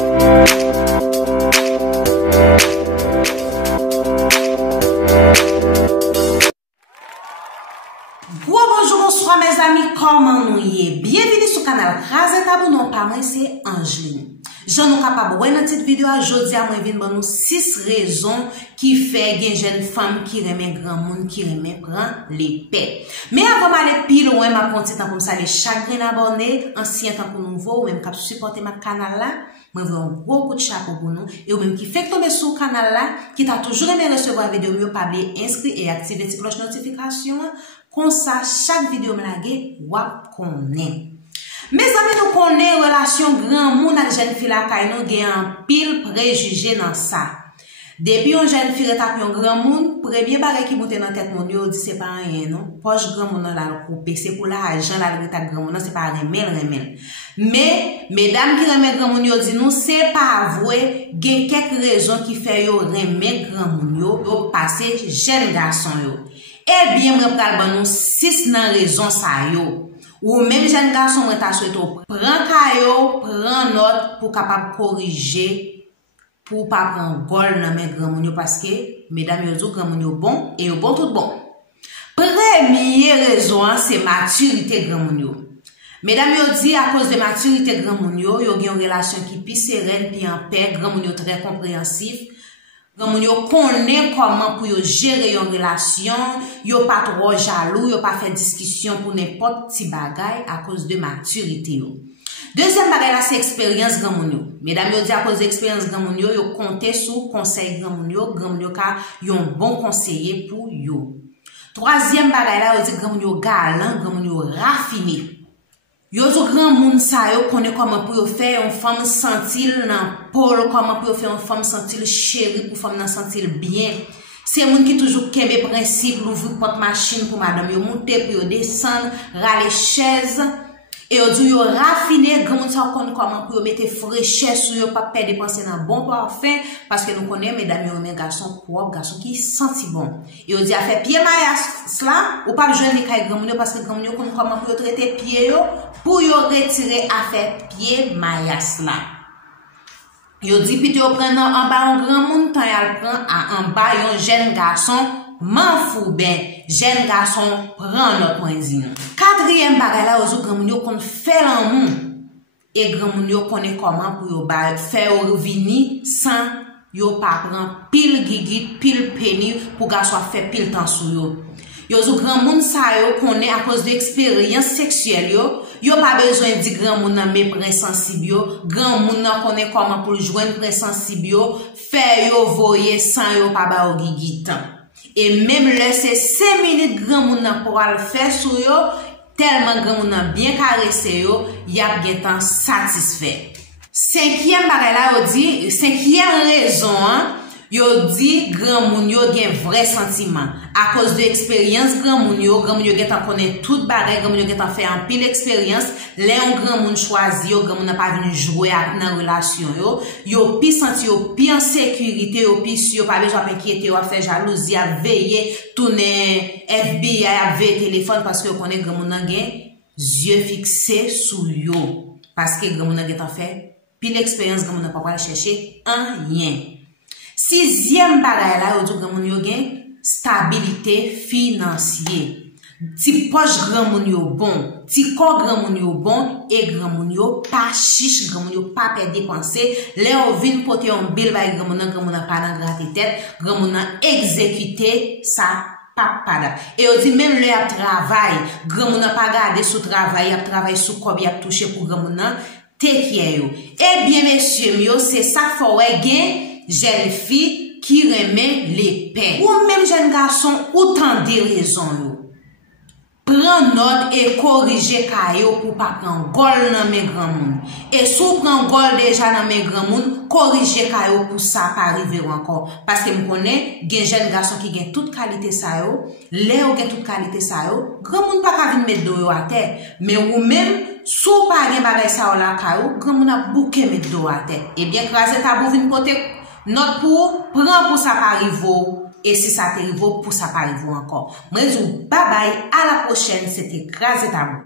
Bonjour, bonsoir mes amis, comment nous y est? Bienvenue sur le canal Razeta, non pas moi, c'est Angeline. Je nous capable de dans cette vidéo aujourd'hui à moi vinn nous 6 raisons qui fait gen jeune femme qui remet grand monde qui remet prend l'épée. Mais avant d'aller plus loin, m'a prendre temps pour saluer chaque abonné, ancien temps pour nouveau ou même qui supporter ma canal là. Moi veux un gros coup de chapeau pour nous et ou même qui fait tomber sur le canal là, qui t'a toujours aimé recevoir vidéo mieux pas oublier inscrire et activer la cloche notification comme ça chaque vidéo me laguer wap connaît. Mes amis, nous connaissons relation grand monde avec jeune fille là kay nous gen un pile préjugé dans ça. Depuis une jeune fille tape un grand monde, premier bagay qui monte dans tête mon yo dit c'est pas rien non. Poche grand monde là couper, c'est pour l'argent là le ta grand monde, c'est pas remel. Mais mesdames qui remet grand monde yo dit nous c'est pas vrai, gen quelques raisons qui fait yo remet grand monde yo passer jeune garçon yo. Eh bien moi pral ban nous 6 nan raison ça yo. Ou même jeune garçon moi ta souhaite prend kayo, prend note pour capable corriger pour pas prendre gol dans mes grand moun yo parce que mesdames yo dit grand moun yo bon et yo bon tout bon. Première raison c'est maturité grand moun yo. Mesdames yo dit à cause de maturité grand moun yo gen une relation qui plus sereine puis en paix, grand moun yo très compréhensif. Grand moun yo connaît comment pour yo gérer une relation, yo pas trop jaloux, yo pas fait discussion pour n'importe petit bagay à cause de maturité yo. Deuxième bagay là c'est expérience grand moun yo. Mesdames yo dit à cause de expérience grand moun yo compter sur conseil grand moun yo ka yon bon conseiller pour yo. Troisième bagay là yo dit grand moun yo galant, grand moun yo raffiné. Yo zo grand moun sa yo connaît comment pour yo faire une femme sentir nan pôle, comment pour yo faire une femme sentir chérie pour femme nan sentir bien. C'est moun qui toujours kembe principe l'ouvrir porte machine pour madame yo monter pour yo descendre, râler chaise et yo dit yo raffiné grand moun sa connaît comment pour yo mettre fraîcheur sur yo pas perdre dépenser dans bon parfum parce que nous connaît mesdames yo men garçon propre, garçon qui senti bon. Et yo dit a fait pied maillas là ou pas jeune kay grand moun parce que grand moun connaît comment pour yo traiter pied yo pour yo retirer affaire pied maillas là. Yo dit pite yo prend en bas un grand monde tant yal prend en bas un jeune garçon m'en fou ben jeune garçon prend notre coinzine. Quatrième bagay là aux grand monde yo kon fait l'amour et grand monde yo connaît comment pour yo ba faire revini sans yo pas prend pile gigit pile penny pour garçon faire pile temps sur yo. Yo zo grand monde ça yo connaît à cause de expérience sexuelle yo pas besoin de grand monde nan mais prince sensible yo grand monde nan connaît comment pour joindre prince sensible yo faire yo voyer sans yo pas ba gigitan et même le c'est 5 minutes grand monde nan pour le faire sur yo tellement grand monde nan bien caresser yo y a bien temps satisfait. Cinquième bagay là yo dit cinquième raison yo dit grand moun yo gen vrai sentiment à cause de expérience grand moun yo gen tan connaît tout bagay grand moun yo gen tan fait en pile expérience les on grand moun choisi yo grand moun n'a pas venu jouer dans relation yo pi senti yo pi en sécurité yo pi sûr pas besoin inquiéter yo faire jalousie à veiller tourner FBI à veiller téléphone parce que connaît grand moun nan gen yeux fixés sur yo parce que grand moun nan gen tan fait pile expérience grand moun n'a pas chercher rien. Sixième bagay là, yo grand moun yo gen stabilité financière. Ti poche grand moun yo bon, ti corps grand moun yo bon et grand moun yo pas chiche, grand moun yo pas perdre dépenser. Là on vinn porter un bill bay grand moun pas dans gratter tête, grand moun exécuter ça papada. Et on dit même le travail, grand moun pas garder sous travail, a travail sous cob, a toucher pour grand moun take care yo. Eh bien messieurs mio, c'est ça faut gen jeune fille qui remet les peines. Ou même jeune garçon, autant de raisons yo. Prends note et corriger kayo pour pas prendre gol dans mes grand monde. Et si vous prend gol déjà dans mes grand monde, corriger kayo pour ça pas arriver encore. Parce que me connais, gen jeune garçon qui gen toute qualité ça yo, les gen toute qualité ça yo, grand monde pas ka vinn mettre do yo à terre, mais ou même sou pas gen bagay ça la kayo, grand monde a bouquet mettre do à terre. Et bien craser ta bou vinn côté note pour prendre pour ça pas arriver et si ça t'arrive pour ça pas arriver encore. Moi je vous bye bye à la prochaine, c'était Razeta.